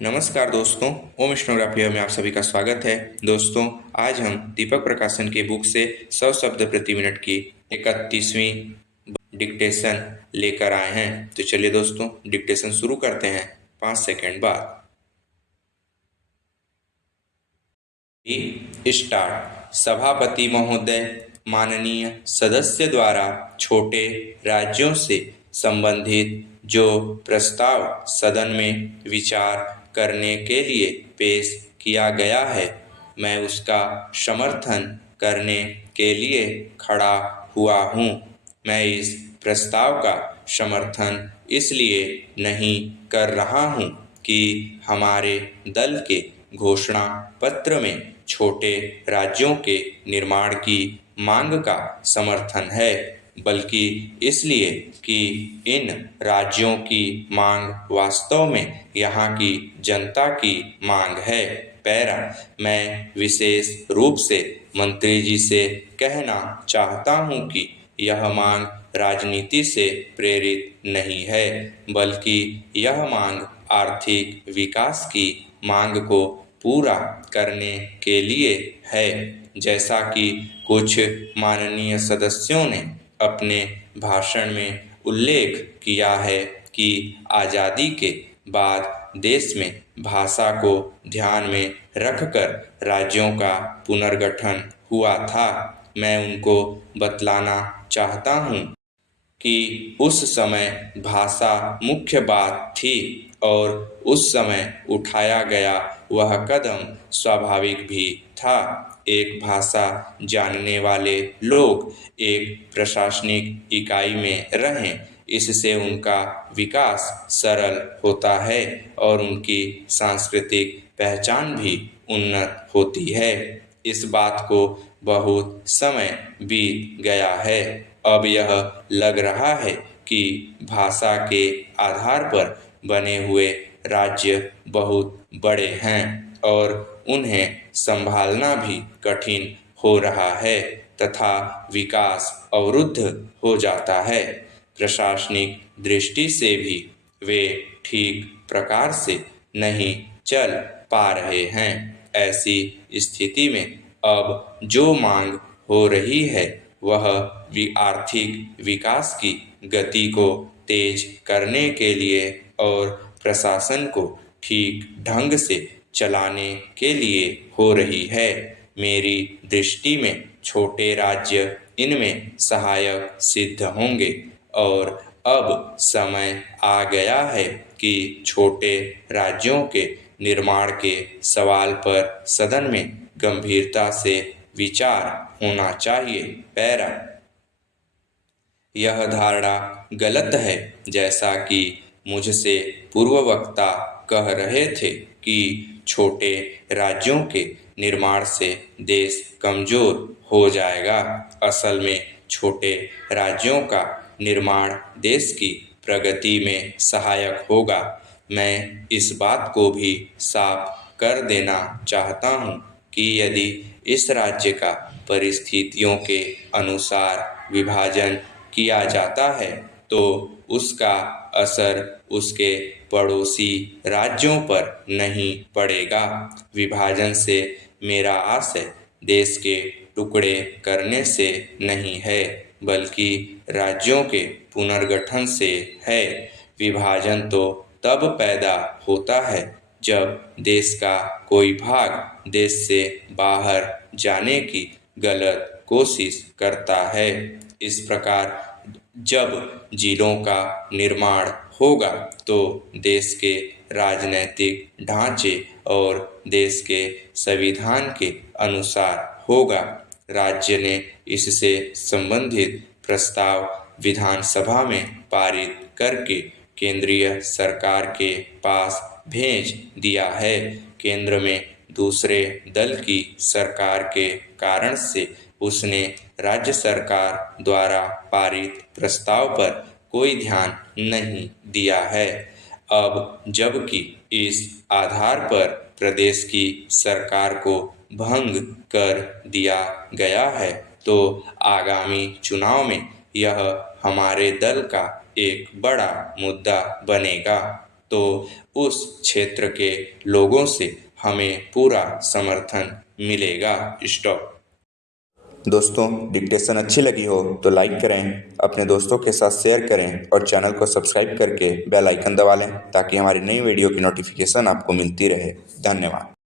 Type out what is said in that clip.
नमस्कार दोस्तों, ओम स्टेनोग्राफी में आप सभी का स्वागत है। दोस्तों, आज हम दीपक प्रकाशन की बुक से 100 शब्द प्रति मिनट की 31वीं डिक्टेशन लेकर आए हैं। तो चलिए दोस्तों, डिक्टेशन शुरू करते हैं 5 सेकंड बाद। स्टार्ट। सभापति महोदय, माननीय सदस्य द्वारा छोटे राज्यों से संबंधित जो प्रस्ताव सदन में विचार करने के लिए पेश किया गया है, मैं उसका समर्थन करने के लिए खड़ा हुआ हूँ। मैं इस प्रस्ताव का समर्थन इसलिए नहीं कर रहा हूँ कि हमारे दल के घोषणा पत्र में छोटे राज्यों के निर्माण की मांग का समर्थन है, बल्कि इसलिए कि इन राज्यों की मांग वास्तव में यहाँ की जनता की मांग है। पैरा। मैं विशेष रूप से मंत्री जी से कहना चाहता हूँ कि यह मांग राजनीति से प्रेरित नहीं है, बल्कि यह मांग आर्थिक विकास की मांग को पूरा करने के लिए है। जैसा कि कुछ माननीय सदस्यों ने अपने भाषण में उल्लेख किया है कि आज़ादी के बाद देश में भाषा को ध्यान में रखकर राज्यों का पुनर्गठन हुआ था। मैं उनको बतलाना चाहता हूँ कि उस समय भाषा मुख्य बात थी और उस समय उठाया गया वह कदम स्वाभाविक भी था। एक भाषा जानने वाले लोग एक प्रशासनिक इकाई में रहें, इससे उनका विकास सरल होता है और उनकी सांस्कृतिक पहचान भी उन्नत होती है। इस बात को बहुत समय बीत गया है। अब यह लग रहा है कि भाषा के आधार पर बने हुए राज्य बहुत बड़े हैं और उन्हें संभालना भी कठिन हो रहा है तथा विकास अवरुद्ध हो जाता है। प्रशासनिक दृष्टि से भी वे ठीक प्रकार से नहीं चल पा रहे हैं। ऐसी स्थिति में अब जो मांग हो रही है वह आर्थिक विकास की गति को तेज करने के लिए और प्रशासन को ठीक ढंग से चलाने के लिए हो रही है। मेरी दृष्टि में छोटे राज्य इनमें सहायक सिद्ध होंगे और अब समय आ गया है कि छोटे राज्यों के निर्माण के सवाल पर सदन में गंभीरता से विचार होना चाहिए। पैरा। यह धारणा गलत है। जैसा कि मुझसे पूर्व वक्ता कह रहे थे कि छोटे राज्यों के निर्माण से देश कमजोर हो जाएगा। असल में छोटे राज्यों का निर्माण देश की प्रगति में सहायक होगा। मैं इस बात को भी साफ कर देना चाहता हूँ कि यदि इस राज्य का परिस्थितियों के अनुसार विभाजन किया जाता है तो उसका असर उसके पड़ोसी राज्यों पर नहीं पड़ेगा। विभाजन से मेरा आशय देश के टुकड़े करने से नहीं है, बल्कि राज्यों के पुनर्गठन से है। विभाजन तो तब पैदा होता है जब देश का कोई भाग देश से बाहर जाने की गलत कोशिश करता है। इस प्रकार जब जिलों का निर्माण होगा तो देश के राजनैतिक ढांचे और देश के संविधान के अनुसार होगा। राज्य ने इससे संबंधित प्रस्ताव विधानसभा में पारित करके केंद्रीय सरकार के पास भेज दिया है। केंद्र में दूसरे दल की सरकार के कारण से उसने राज्य सरकार द्वारा पारित प्रस्ताव पर कोई ध्यान नहीं दिया है। अब जबकि इस आधार पर प्रदेश की सरकार को भंग कर दिया गया है, तो आगामी चुनाव में यह हमारे दल का एक बड़ा मुद्दा बनेगा। तो उस क्षेत्र के लोगों से हमें पूरा समर्थन मिलेगा। स्टॉप। दोस्तों, डिक्टेशन अच्छी लगी हो तो लाइक करें, अपने दोस्तों के साथ शेयर करें और चैनल को सब्सक्राइब करके बेल आइकन दबा लें ताकि हमारी नई वीडियो की नोटिफिकेशन आपको मिलती रहे। धन्यवाद।